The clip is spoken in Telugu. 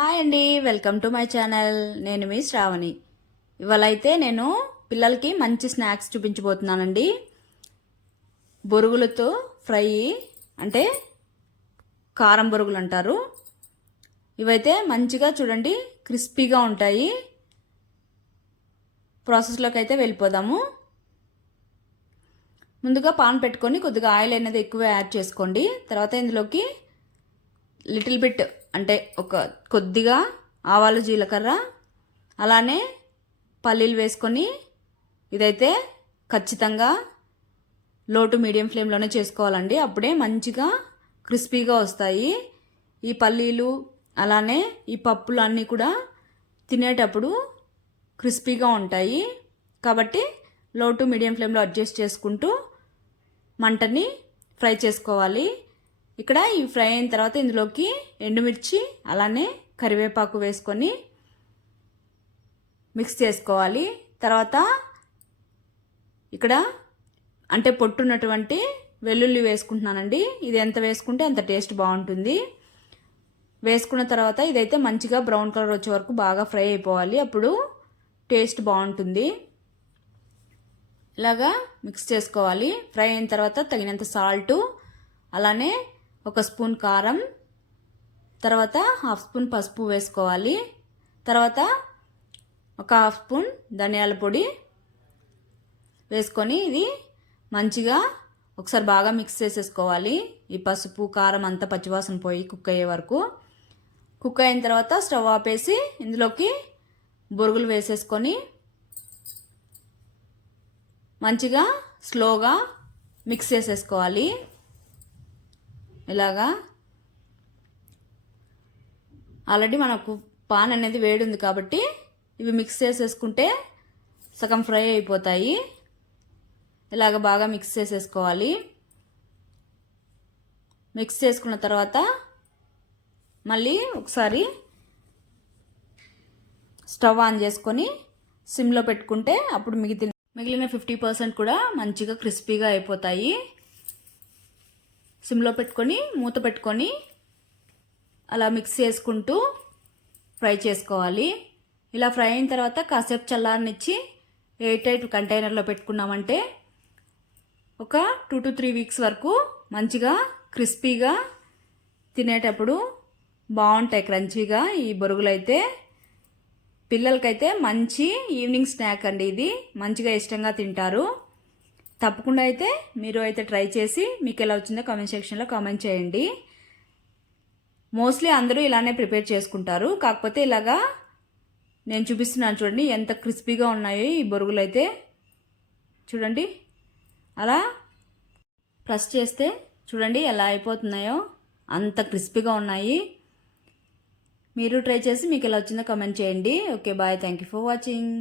హాయ్ అండి, వెల్కమ్ టు మై ఛానల్. నేను మీ శ్రావణి. ఇవాళ అయితే నేను పిల్లలకి మంచి స్నాక్స్ చూపించబోతున్నానండి. బొరుగులతో ఫ్రై, అంటే కారం బొరుగులు అంటారు. ఇవైతే మంచిగా చూడండి, క్రిస్పీగా ఉంటాయి. ప్రాసెస్లోకి అయితే వెళ్ళిపోదాము. ముందుగా పాన్ పెట్టుకొని కొద్దిగా ఆయిల్ అనేది ఎక్కువ యాడ్ చేసుకోండి. తర్వాత ఇందులోకి లిటిల్ బిట్, అంటే ఒక కొద్దిగా ఆవాలు, జీలకర్ర, అలానే పల్లీలు వేసుకొని ఇదైతే ఖచ్చితంగా లో టు మీడియం ఫ్లేమ్లోనే చేసుకోవాలండి. అప్పుడే మంచిగా క్రిస్పీగా వస్తాయి. ఈ పల్లీలు అలానే ఈ పప్పులు అన్నీ కూడా తినేటప్పుడు క్రిస్పీగా ఉంటాయి. కాబట్టి లో టు మీడియం ఫ్లేమ్లో అడ్జస్ట్ చేసుకుంటూ మంటని ఫ్రై చేసుకోవాలి. ఇక్కడ ఈ ఫ్రై అయిన తర్వాత ఇందులోకి ఎండుమిర్చి అలానే కరివేపాకు వేసుకొని మిక్స్ చేసుకోవాలి. తర్వాత ఇక్కడ అంటే పొట్టున్నటువంటి వెల్లుల్లి వేసుకుంటున్నానండి. ఇది ఎంత వేసుకుంటే అంత టేస్ట్ బాగుంటుంది. వేసుకున్న తర్వాత ఇదైతే మంచిగా బ్రౌన్ కలర్ వచ్చే వరకు బాగా ఫ్రై అయిపోవాలి. అప్పుడు టేస్ట్ బాగుంటుంది. ఇలాగా మిక్స్ చేసుకోవాలి. ఫ్రై అయిన తర్వాత తగినంత సాల్టు, అలానే ఒక స్పూన్ కారం, తర్వాత హాఫ్ స్పూన్ పసుపు వేసుకోవాలి. తర్వాత ఒక హాఫ్ స్పూన్ ధనియాల పొడి వేసుకొని ఇది మంచిగా ఒకసారి బాగా మిక్స్ చేసేసుకోవాలి. ఈ పసుపు కారం అంతా పచ్చివాసన పోయి కుక్ అయ్యే వరకు. కుక్ అయిన తర్వాత స్టవ్ ఆపేసి ఇందులోకి బొరుగులు వేసేసుకొని మంచిగా స్లోగా మిక్స్ చేసేసుకోవాలి. ఇలాగా ఆల్రెడీ మనకు పాన్ అనేది వేడి ఉంది కాబట్టి ఇవి మిక్స్ చేసేసుకుంటే సగం ఫ్రై అయిపోతాయి. ఇలాగ బాగా మిక్స్ చేసేసుకోవాలి. మిక్స్ చేసుకున్న తర్వాత మళ్ళీ ఒకసారి స్టవ్ ఆన్ చేసుకొని సిమ్లో పెట్టుకుంటే అప్పుడు మిగిలిన 50% కూడా మంచిగా క్రిస్పీగా అయిపోతాయి. సిమ్లో పెట్టుకొని మూత పెట్టుకొని అలా మిక్స్ చేసుకుంటూ ఫ్రై చేసుకోవాలి. ఇలా ఫ్రై అయిన తర్వాత కాసేపు చల్లారనిచ్చి ఎయిర్ టైట్ కంటైనర్లో పెట్టుకున్నామంటే ఒక 2 to 3 వీక్స్ వరకు మంచిగా క్రిస్పీగా తినేటప్పుడు బాగుంటాయి, క్రంచీగా. ఈ బొరుగులు అయితే పిల్లలకైతే మంచి ఈవినింగ్ స్నాక్ అండి. ఇది మంచిగా ఇష్టంగా తింటారు. తప్పకుండా అయితే మీరు అయితే ట్రై చేసి మీకు ఎలా వచ్చిందో కామెంట్ సెక్షన్లో కామెంట్ చేయండి. మోస్ట్లీ అందరూ ఇలానే ప్రిపేర్ చేసుకుంటారు. కాకపోతే ఇలాగా నేను చూపిస్తున్నాను చూడండి, ఎంత క్రిస్పీగా ఉన్నాయో ఈ బొరుగులు అయితే. చూడండి, అలా ప్రెస్ చేస్తే చూడండి ఎలా అయిపోతున్నాయో, అంత క్రిస్పీగా ఉన్నాయి. మీరు ట్రై చేసి మీకు ఎలా వచ్చిందో కామెంట్ చేయండి. Okay, bye. Thank you for watching.